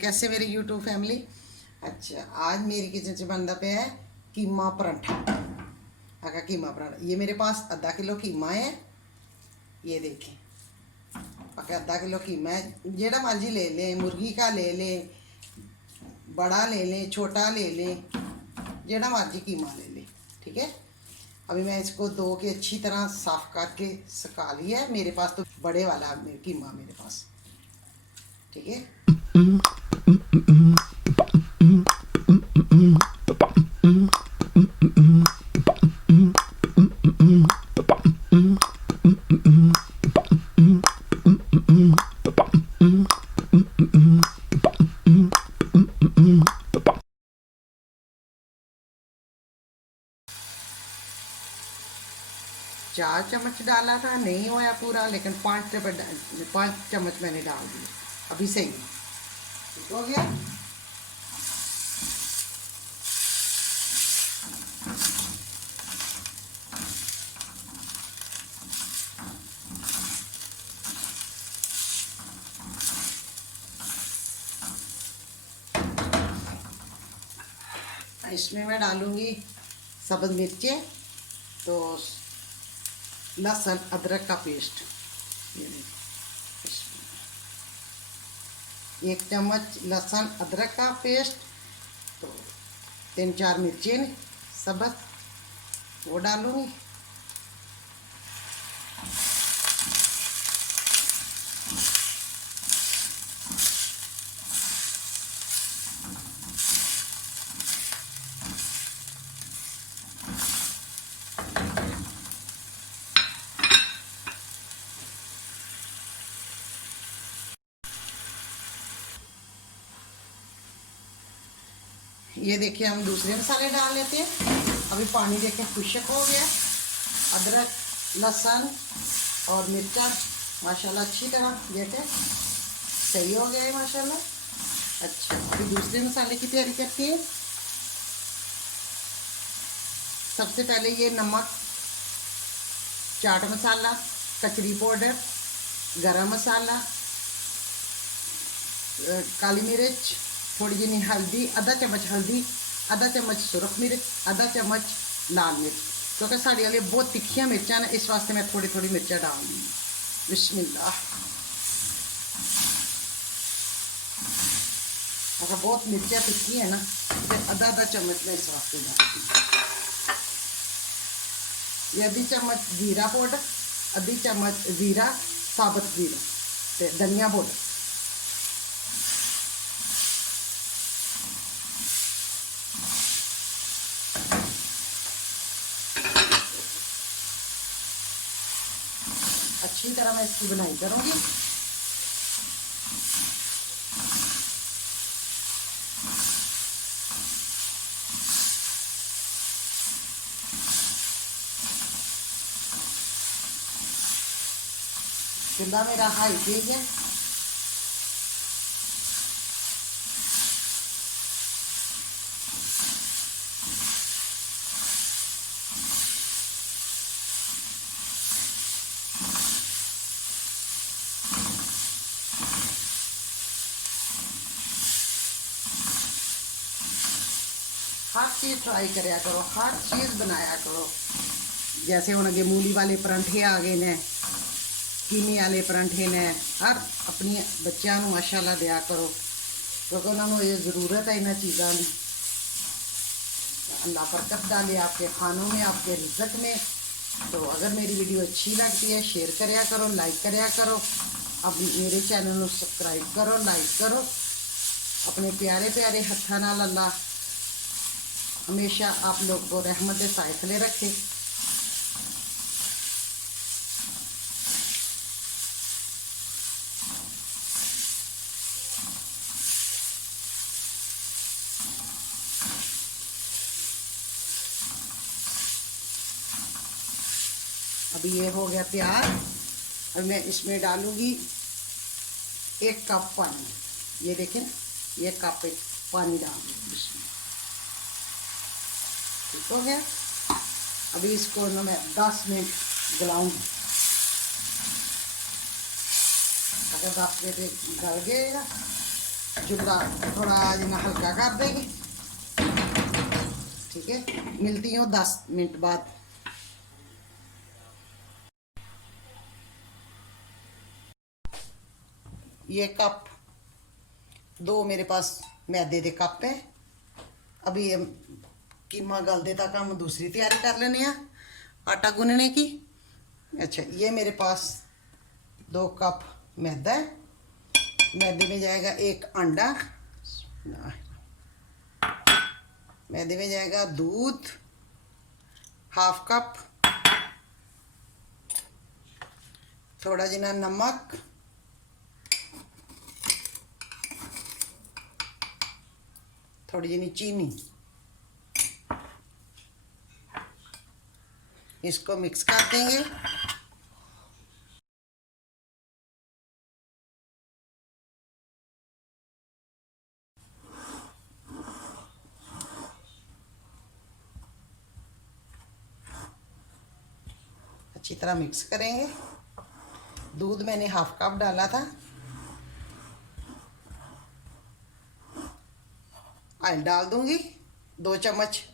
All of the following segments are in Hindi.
कैसे मेरी यूट्यूब फैमिली। अच्छा, आज मेरी किचन से बनता पे है कीमा पराठा। आका कीमा पराठा, ये मेरे पास आधा किलो कीमा है। ये देखें, आका आधा किलो कीमा है। जेड़ा मर्जी ले लें, मुर्गी का ले लें, बड़ा ले लें, छोटा ले लें, जेड़ा मर्जी कीमा ले लें। ठीक है, अभी मैं इसको धो के अच्छी तरह साफ करके सुखा लिया है। मेरे पास तो बड़े वाला कीमा मेरे पास। ठीक है, चार चम्मच डाला था, नहीं होया पूरा, लेकिन 5 चम्मच मैंने डाल दिया। अभी सही ठीक हो गया। इसमें मैं डालूंगी सब्ज मिर्चें, तो लहसुन अदरक का पेस्ट, ये देखिए 1 चम्मच लहसुन अदरक का पेस्ट, तो 3-4 मिर्चें सब्ज वो डालूंगी। ये देखिए, हम दूसरे मसाले डाल लेते हैं। अभी पानी देखें खुश्क हो गया। अदरक, लहसुन और मिर्चा माशाल्लाह अच्छी तरह देखें सही हो गया है माशाल्लाह। अच्छा, अभी दूसरे मसाले की तैयारी करते हैं। सबसे पहले ये नमक, चाट मसाला, कचरी पाउडर, गरम मसाला, काली मिर्च, थोड़ी जी हल्दी, आधा चम्मच हल्दी, आधा चम्मच सुरख मिर्च, आधा चम्मच लाल मिर्च, क्योंकि साड़ी वाली बहुत तिखियाँ मिर्चा ना, इस वास्ते मैं थोड़ी थोड़ी मिर्चा डाल दी। बिस्मिल्लाह। अगर बहुत मिर्चा तिखी है ना, तो आधा आधा चम्मच मैं इस वास्ते डाल दी। ये आधी चम्मच जीरा पाउडर, आधी चम्मच जीरा, साबुत जीरा, ते धनिया पाउडर। अच्छी तरह मैं इसकी बुनाई करूंगी। चूल्हा मेरा हाई तेज है। हर चीज़ ट्राई कराया करो, हर चीज़ बनाया करो। जैसे हूँ अगे मूली वाले परांठे आ गए ने, कीमी वाले परांठे ने, हर अपनी बच्चों को माशाल्लाह दिया करो, क्योंकि उन्होंने ये ज़रूरत है इन चीज़ों की। अल्लाह बरकत डाले आपके खानों में, आपके रिज़्क में। तो अगर मेरी वीडियो अच्छी लगती है, शेयर कराया करो, लाइक कराया करो। अब मेरे चैनल को सब्सक्राइब करो, लाइक करो। अपने प्यारे प्यारे हत्था नाल अल्लाह हमेशा आप लोग को रहमत के साइफले रखे। अभी ये हो गया तैयार। अब मैं इसमें डालूंगी 1 कप पानी। ये देखें, 1 कप पानी डाल दूँगी इसमें। ठीक हो गया। अभी इसको ना मैं 10 मिनट गलाऊंगी। अगर 10 मिनट गल गएगा चूल्हा थोड़ा जितना हल्का कर देंगे। ठीक है, मिलती हूँ 10 मिनट बाद। ये कप 2 मेरे पास मैदे के कप है। अभी ये कीमा गलदे तक हम दूसरी तैयारी कर लेने हैं आटा गूंदने की। अच्छा, ये मेरे पास 2 कप मैदा है। मैदे में जाएगा 1 अंडा, मैदे में जाएगा दूध हाफ कप, थोड़ा जिना नमक, थोड़ी जिनी चीनी। इसको मिक्स कर देंगे। अच्छी तरह मिक्स करेंगे। दूध मैंने हाफ कप डाला था। ऑयल डाल दूंगी 2 चम्मच।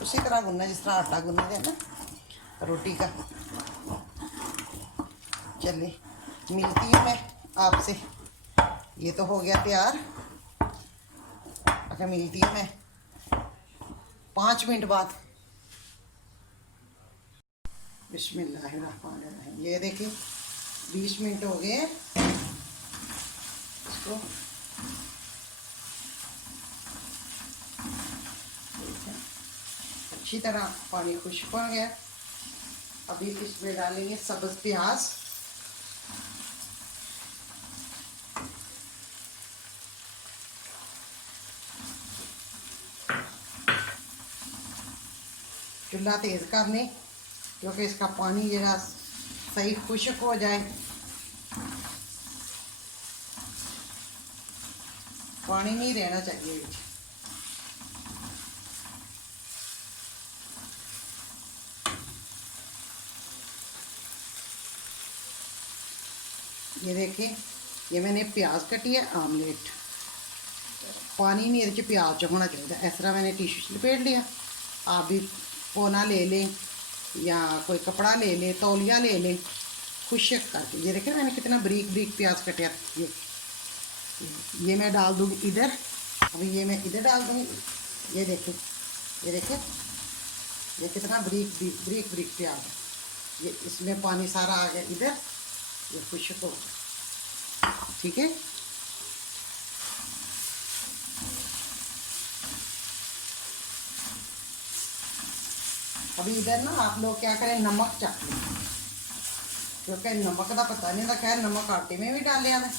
उसी तरह गूंदना जिस तरह आटा गूंदा है ना रोटी का। चलिए, मिलती हूँ मैं आपसे। ये तो हो गया तैयार। अच्छा, मिलती हूँ मैं 5 मिनट बाद। बिस्मिल्लाहिर्रहमानिर्रहीम। ये देखिए 20 मिनट हो गए। इसको अच्छी तरह पानी खुश्क हो गया। अभी इसमें डालेंगे सब्ज़ प्याज। चूल्हा तेज़ करने, क्योंकि इसका पानी जरा सही खुश्क हो जाए। पानी नहीं रहना चाहिए। ये देखिए, ये मैंने प्याज कटी है आमलेट। पानी नहीं ये प्याज च होना चाहिए। इस तरह मैंने टिश्यू लपेट लिया। आप भी पोना ले लें या कोई कपड़ा ले लें, तौलिया ले लें खुश्क करके। ये देखिए मैंने कितना बारीक बारीक प्याज कटा। ये मैं डाल दूँगी इधर। अभी ये मैं इधर डाल दूँगी। ये देखिए, ये देखिए, ये कितना बारीक बारीक बारीक प्याज है। ये इसमें पानी सारा आ गया इधर। ये खुश्क हो, ठीक है। अभी इधर ना आप लोग क्या करें, नमक चख लें, क्योंकि नमक का पता नहीं था। खैर, नमक आटे में भी डाल लिया है।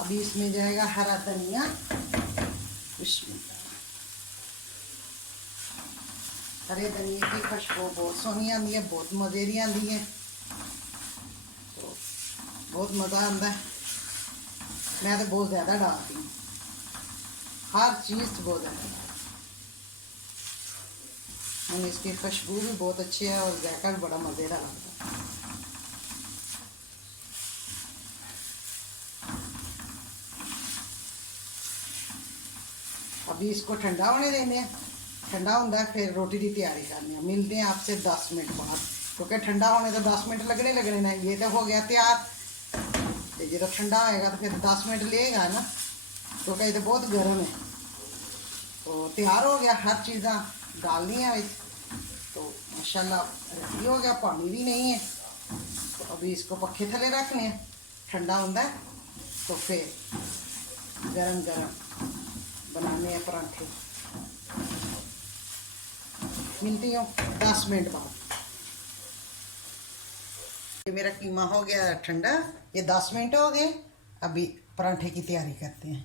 अभी इसमें जाएगा हरा धनिया। हरे धनिया की खुशबू बहुत सोहनी आती है, बहुत मज़े की आती है। तो बहुत मज़ा आता है। मैं तो बहुत ज़्यादा डालती हूँ, हर चीज़ बहुत ज़्यादा। और इसकी खुशबू भी बहुत अच्छी है और जायका भी बड़ा मज़ेदार लगता है। अभी इसको ठंडा होने देने हैं। ठंडा होता फिर रोटी की तैयारी करनी है। मिलते हैं आपसे 10 मिनट बाद, क्योंकि ठंडा होने तो 10 मिनट लगने ना। ये तो हो गया तैयार। तो जो ठंडा होएगा तो फिर 10 मिनट लेगा ना, क्योंकि ये तो बहुत गर्म है। तो तैयार हो गया, हर चीज़ा डालनी है। तो माशाल्लाह रेडी हो गया। पानी भी नहीं है। तो अभी इसको पक्खे थले रखने हैं। ठंडा होता है तो फिर गरम गरम बनाने हैं परांठे। मिलती हूँ 10 मिनट बाद। ये मेरा कीमा हो गया ठंडा। ये 10 मिनट हो गए। अभी परांठे की तैयारी करते हैं।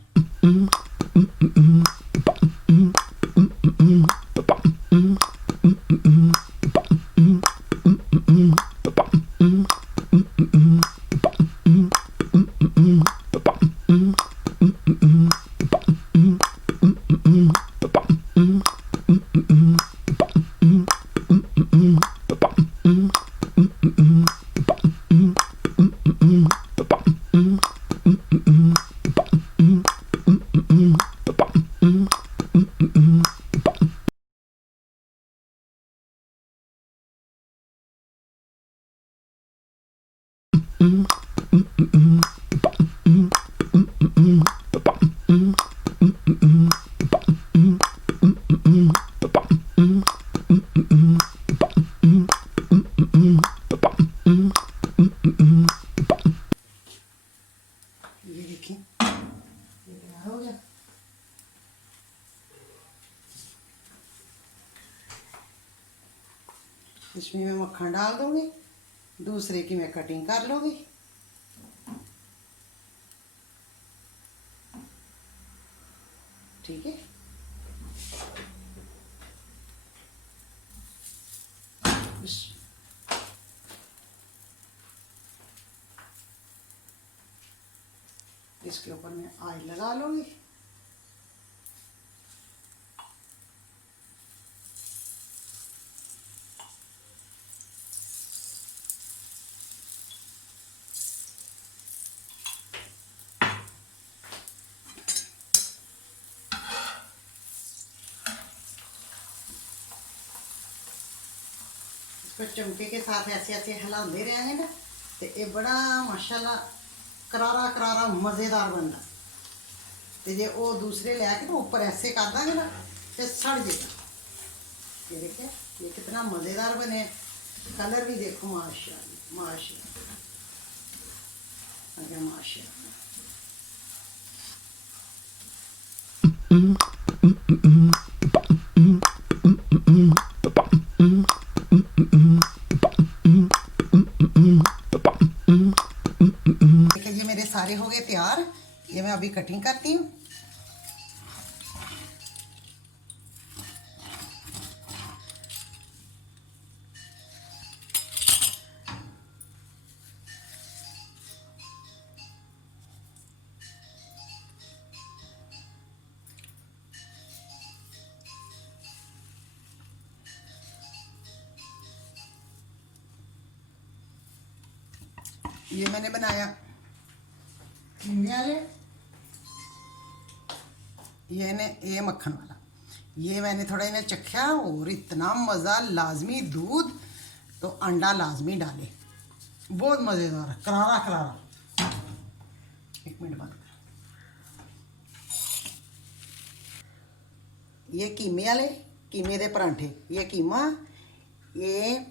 ये देखिए ये तैयार हो गया। इसमें मैं मक्खन डाल दूंगी, दूसरे की मैं कटिंग कर लूंगी। ठीक है, इसके ऊपर मैं ऑयल लगा लूंगी। इसको चमके के साथ ऐसे ऐसे हिलाते रहेंगे ना, तो ये बड़ा माशाल्लाह करारा करारा मज़ेदार बनता। तो जे वो दूसरे लैके ना ऊपर ऐसे कर देंगे ना तो सड़ जाएगा। ये देखिए ये कितना मज़ेदार बने, कलर भी देखो माशाल्लाह माशाल्लाह माशाल्लाह। देखिए ये मेरे सारे हो गए तैयार, ये मैं अभी कटिंग करती हूँ। ये मैंने बनाया वाले, ये मक्खन वाला, ये मैंने थोड़ा इन्हें चखा और इतना मज़ा, लाजमी दूध तो अंडा लाजमी डाले, बहुत मज़ेदार करारा करारा। एक मिनट बाद ये कीमे वाले, कीमे दे परांठे, ये कीमा, ये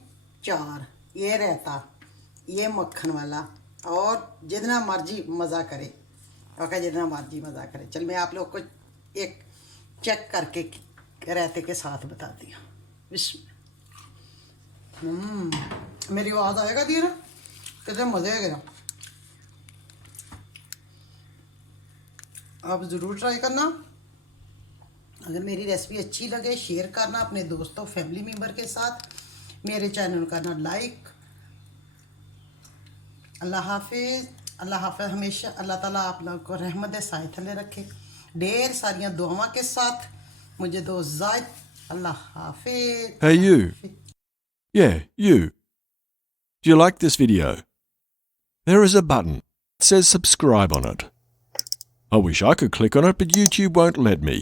चार, ये रायता, ये मक्खन वाला, और जितना मर्जी मज़ा करे, ओके जितना मर्जी मज़ा करे। चल मैं आप लोग को एक चेक करके रायते के साथ बताती हूँ। मेरी आवाज़ आएगा धीरे, कितने मज़े आ गया। आप ज़रूर ट्राई करना। अगर मेरी रेसिपी अच्छी लगे शेयर करना अपने दोस्तों फैमिली मेम्बर के साथ, मेरे चैनल को करना लाइक। अल्लाह हाफिज़, अल्लाह हाफिज़। हमेशा अल्लाह ताला आप लोगों को रहमत दे साए थले रखे, ढेर सारियां दुआओं के साथ मुझे दो इजाज़त। अल्लाह हाफिज़। Hey you. Yeah, you. Do you like this video? There is a button. It says subscribe on it. I wish I could click on it, but YouTube won't let me.